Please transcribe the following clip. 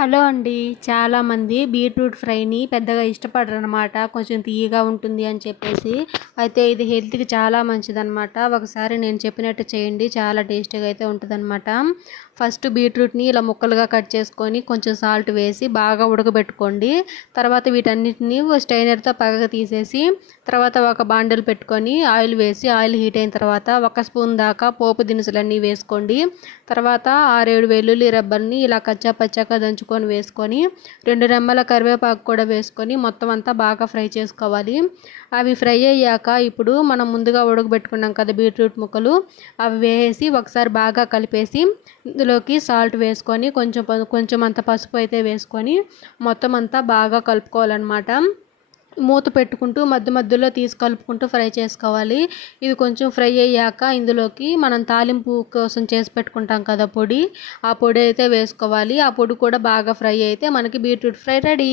Hello అండి. చాలామంది beetroot ఫ్రైని పెద్దగా ఇష్టపడరనమాట. కొంచెం తియ్యగా ఉంటుంది అని చెప్పేసి. అయితే ఇది హెల్త్‌కి చాలా మంచిదనమాట. ఒకసారి నేను చెప్పినట్టు చేయండి. చాలా టేస్టీగా అయితే ఉంటదనమాట. ఫస్ట్ బీట్రూట్‌ని ఇలా ముక్కలుగా కట్ చేసుకొని కొంచెం సాల్ట్ వేసి బాగా ఉడకబెట్టుకోండి. తర్వాత వీటన్నిటిని స్ట్రైనర్‌తో పక్కకు తీసేసి తర్వాత ఒక బాండిల్ పెట్టుకొని ఆయిల్ వేసి ఆయిల్ హీట్ అయిన తర్వాత 1 స్పూన్ దాకా పోపు దినుసులన్నీ వేసుకోండి. తర్వాత 6, 7 వెల్లుల్లి రెబ్బల్ని ఇలా కచ్చా పచ్చాగా దంచుకొని వేసుకొని 2 రెమ్మల కరివేపాకు కూడా వేసుకొని మొత్తం అంతా బాగా ఫ్రై చేసుకోవాలి. అవి ఫ్రై అయ్యాక ఇప్పుడు మనం ముందుగా ఉడకబెట్టుకున్నాం కదా బీట్రూట్ ముక్కలు, అవి వేసి ఒకసారి బాగా కలిపేసి ఇందులోకి సాల్ట్ వేసుకొని కొంచెం అంత పసుపు అయితే వేసుకొని మొత్తం అంతా బాగా కలుపుకోవాలన్నమాట. మూత పెట్టుకుంటూ మధ్య మధ్యలో తీసి కలుపుకుంటూ ఫ్రై చేసుకోవాలి. ఇది కొంచెం ఫ్రై అయ్యాక ఇందులోకి మనం తాలింపు కోసం చేసి పెట్టుకుంటాం కదా పొడి, ఆ పొడి అయితే వేసుకోవాలి. ఆ పొడి కూడా బాగా ఫ్రై అయితే మనకి బీట్రూట్ ఫ్రై రెడీ.